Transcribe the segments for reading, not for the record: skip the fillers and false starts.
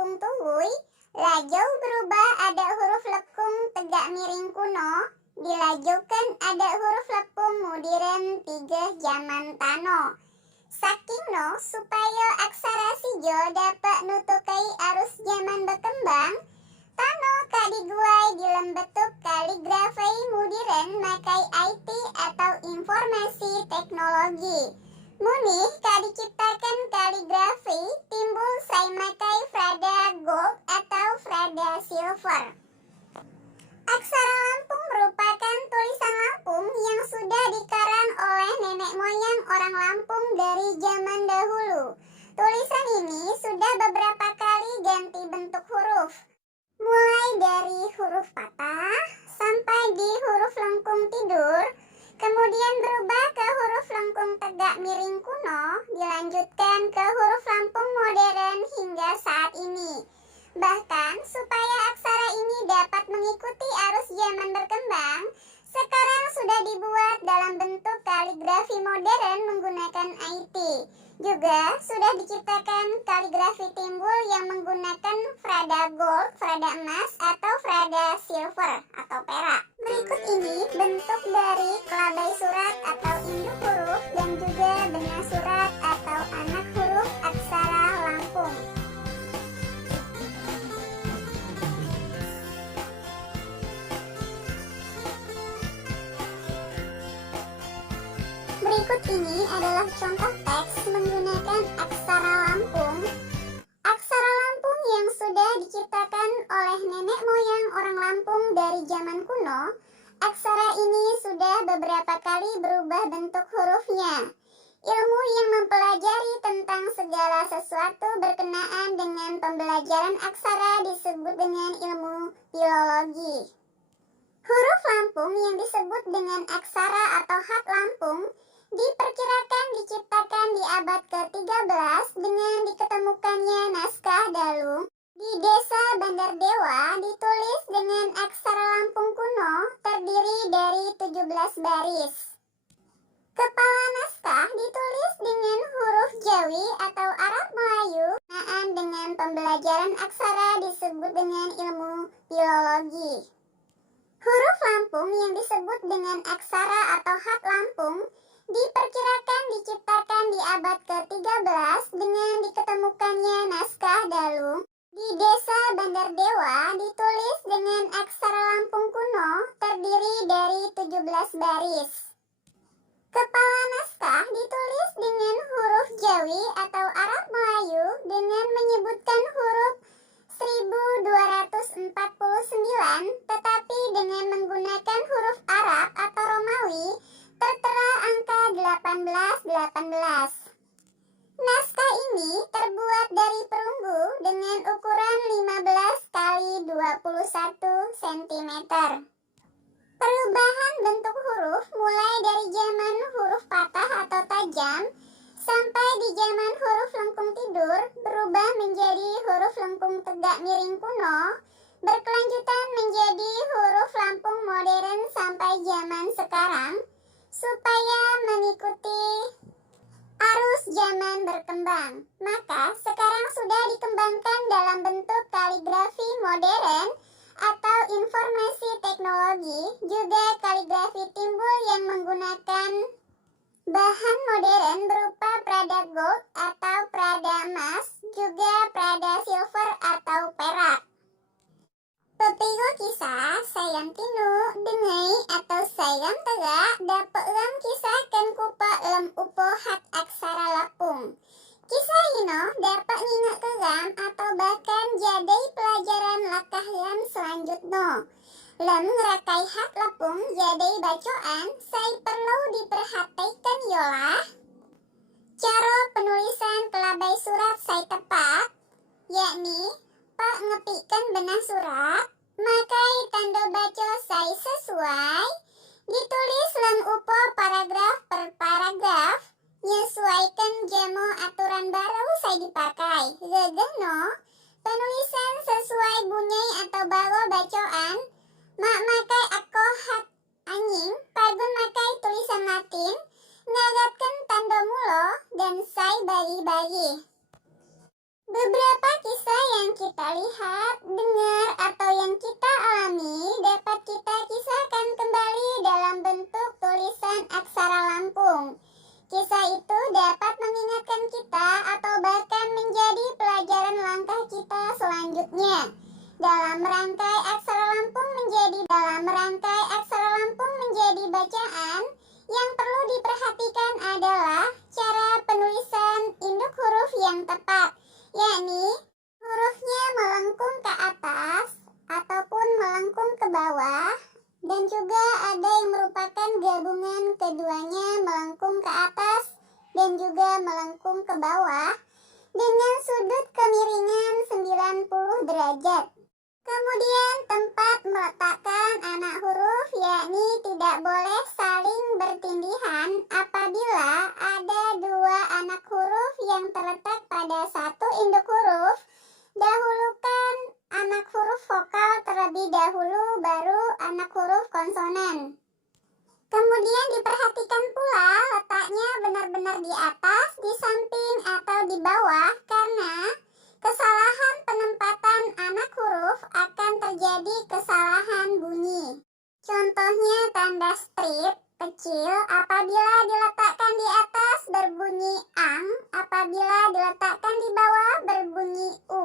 lekung tuwuy, lajau berubah ada huruf lekung tegak miring kuno, dilajaukan ada huruf lekung modern tiga zaman tano. Saking no supaya aksara sijo dapat nutukai arus zaman berkembang, tano kak diguai dalam bentuk kaligrafi modern makai IT atau informasi teknologi. Muni kak diciptakan kaligrafi timbul sai makai frada gold atau frada silver. Aksara Lampung merupakan tulisan Lampung yang sudah dikarang oleh nenek moyang orang Lampung dari zaman dahulu. Tulisan ini sudah beberapa kali ganti bentuk huruf, mulai dari huruf patah sampai di huruf lengkung tidur, kemudian berubah ke huruf lengkung tegak miring kuno, dilanjutkan ke huruf Lampung modern hingga saat ini. Bahkan supaya aksara ini dapat mengikuti arus zaman berkembang, sekarang sudah dibuat dalam bentuk kaligrafi modern menggunakan IT. Juga sudah diciptakan kaligrafi timbul yang menggunakan frada gold, frada emas, atau frada silver atau perak. Berikut ini bentuk dari kelabai surat atau induk huruf dan juga benah surat atau anak huruf aksara Lampung. Berikut ini adalah contoh teks menggunakan aksara Lampung. Aksara Lampung yang sudah diciptakan oleh nenek moyang orang Lampung dari zaman kuno, aksara ini sudah beberapa kali berubah bentuk hurufnya. Ilmu yang mempelajari tentang segala sesuatu berkenaan dengan pembelajaran aksara disebut dengan ilmu filologi. Huruf Lampung yang disebut dengan aksara atau hat Lampung diperkirakan diciptakan di abad ke-13 dengan diketemukannya naskah Dalung. Di desa Bandardewa ditulis dengan aksara Lampung kuno terdiri dari 17 baris. Kepala naskah ditulis dengan huruf Jawi atau Arab Melayu. Berkenaan dengan pembelajaran aksara disebut dengan ilmu filologi. Huruf Lampung yang disebut dengan aksara atau hat Lampung diperkirakan diciptakan di abad ke-13 dengan diketemukannya naskah Dalung. Di desa Bandardewa ditulis dengan aksara Lampung kuno terdiri dari 17 baris. Kepala naskah ditulis dengan huruf Jawi atau Arab Melayu dengan menyebutkan huruf 1249 tetapi dengan menggunakan huruf Arab atau Romawi tertera angka 1818. Naskah ini terbuat dari perunggu dengan ukuran 15 kali 21 cm. Perubahan bentuk huruf mulai dari zaman huruf patah atau tajam sampai di zaman huruf lengkung tidur berubah menjadi huruf lengkung tegak miring kuno, berkelanjutan menjadi huruf Lampung modern sampai zaman sekarang, supaya mengikuti arus zaman berkembang. Maka sekarang sudah dikembangkan dalam bentuk kaligrafi modern atau informasi teknologi, juga kaligrafi timbul yang menggunakan bahan modern berupa prada gold atau prada emas, juga prada silver atau perak. Pepigo kisah sayam tinu dengai atau sayam tegak dapat lem kisahkan kupa lem upo hat aksara Lampung. Kisah ino dapat ngingat keram atau bahkan jadi pelajaran lakah lem selanjutnya. Lem ngerakai hat Lampung jadi bacaan saya perlu diperhatikan yolah. Cara penulisan kelabai surat saya tepat, yakni Pak ngepikan benah surat, makai tanda baca saya sesuai, ditulis lem upo paragraf per paragraf, nyesuaikan jamo aturan baru saya dipakai. Gegeno, penulisan sesuai bunyi atau bawa bacaan, mak makai ako hat anjing, pagun makai tulisan Latin, ngagatkan tanda mulo, dan saya bayi-bayi. Beberapa kisah yang kita lihat, dengar, atau yang kita alami dapat kita kisahkan kembali dalam bentuk tulisan aksara Lampung. Kisah itu dapat mengingatkan kita atau bahkan menjadi pelajaran langkah kita selanjutnya. Dalam rangkai aksara Lampung menjadi bacaan, yang perlu diperhatikan adalah cara penulisan induk huruf yang tepat, yakni hurufnya melengkung ke atas ataupun melengkung ke bawah, dan juga ada yang merupakan gabungan keduanya, melengkung ke atas dan juga melengkung ke bawah dengan sudut kemiringan 90 derajat. Kemudian tempat meletakkan anak huruf, yakni tidak boleh saling bertindihan. Apabila ada dua anak huruf yang terletak pada satu induk huruf, dahulukan anak huruf vokal terlebih dahulu, baru anak huruf konsonan. Kemudian diperhatikan pula letaknya benar-benar di atas, di samping, atau di bawah, karena kesalahan penempatan anak huruf akan terjadi kesalahan bunyi. Contohnya tanda strip kecil apabila diletakkan di atas berbunyi ang, apabila diletakkan di bawah berbunyi u.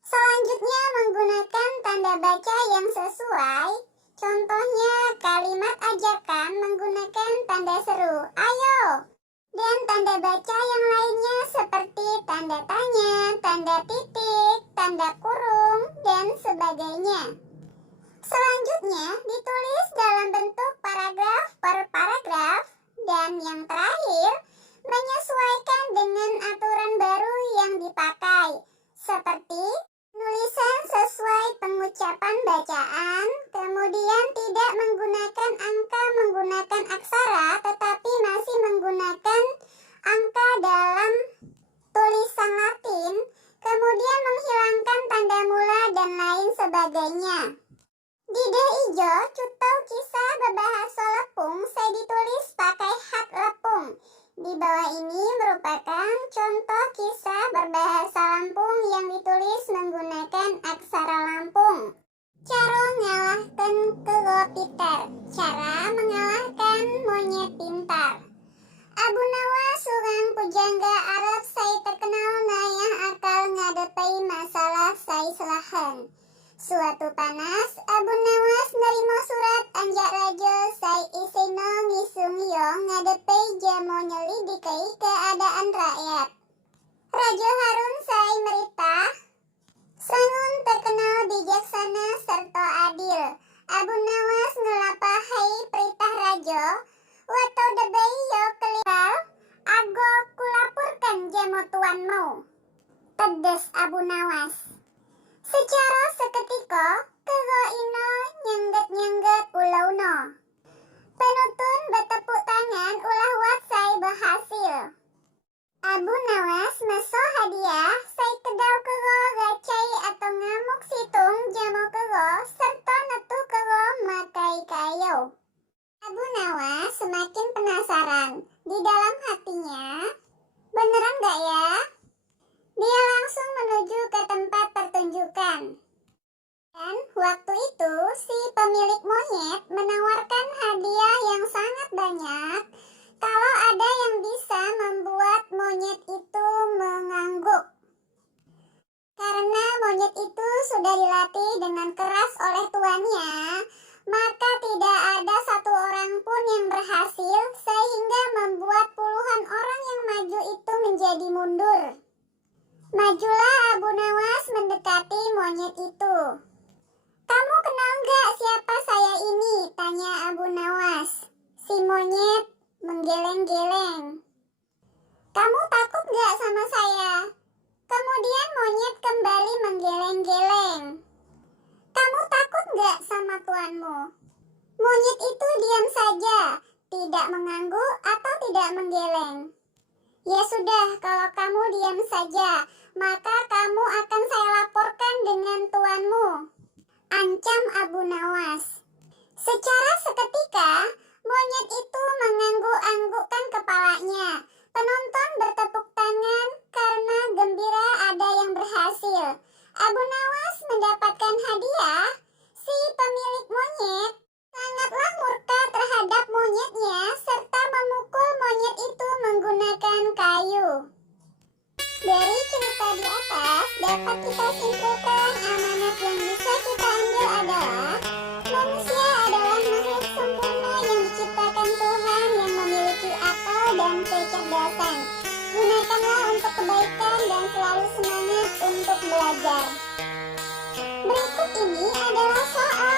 Selanjutnya menggunakan tanda baca yang sesuai. Contohnya kalimat ajakan menggunakan tanda seru, ayo. Dan tanda baca yang lainnya seperti tanda tanya, tanda titik, tanda kurung, dan sebagainya. Selanjutnya ditulis dalam bentuk paragraf per paragraf. Dan yang terakhir, menyesuaikan dengan aturan baru yang dipakai, seperti tulisan sesuai pengucapan bacaan, kemudian tidak menggunakan angka menggunakan aksara, tetapi masih menggunakan angka dalam tulisan Latin, kemudian menghilangkan tanda mula dan lain sebagainya. Dideh ijo, cutau kisah berbahasa Lepung, saya ditulis pakai hak Lepung. Di bawah ini merupakan contoh kisah berbahasa Lampung yang ditulis menggunakan aksara Lampung. Cara ngalahkan kego Peter, cara mengalahkan monyet pintar. Abu Nawas surang pujangga Arab saya terkenal nayah akal ngadepai masalah saya selahan. Suatu panas, Abu Nawas nerima surat anjak raja sai isino ngisung yong ngadepai jamo nyelidikai keadaan rakyat. Raja Harun sai merintah, sangun terkenal bijaksana serta adil. Abu Nawas ngelapahai perintah raja, watau debai yo kelihal, ago kulapurkan jamo tuanmu. Pedes Abu Nawas. Secara seketika, kego ino nyengget-nyengget ulauno. Penutun bertepuk tangan ulah wat sai berhasil. Abu Nawas meso hadiah sai kedau kego gacai atau ngamuk situng jamo kego serta netu kego makai kayu. Abu Nawas semakin penasaran di dalam hatinya, beneran gak ya? Dia langsung menuju ke tempat pertunjukan. Dan waktu itu si pemilik monyet menawarkan hadiah yang sangat banyak kalau ada yang bisa membuat monyet itu mengangguk. Karena monyet itu sudah dilatih dengan keras oleh tuannya, maka tidak ada satu orang pun yang berhasil sehingga membuat puluhan orang yang maju itu menjadi mundur. Majulah Abu Nawas mendekati monyet itu. Kamu kenal gak siapa saya ini? Tanya Abu Nawas. Si monyet menggeleng-geleng. Kamu takut gak sama saya? Kemudian monyet kembali menggeleng-geleng. Kamu takut gak sama tuanmu? Monyet itu diam saja, tidak mengangguk atau tidak menggeleng. Ya sudah, kalau kamu diam saja, maka kamu akan saya laporkan dengan tuanmu, ancam Abu Nawas. Secara seketika, monyet itu mengangguk-anggukkan kepalanya. Penonton bertepuk tangan karena gembira ada yang berhasil. Abu Nawas mendapatkan hadiah. Si pemilik monyet sangatlah murka terhadap monyetnya serta memukul monyet itu menggunakan kayu. Dari cerita di atas dapat kita simpulkan amanat yang bisa kita ambil adalah manusia adalah makhluk sempurna yang diciptakan Tuhan yang memiliki akal dan kecerdasan. Gunakanlah untuk kebaikan dan selalu semangat untuk belajar. Berikut ini adalah soal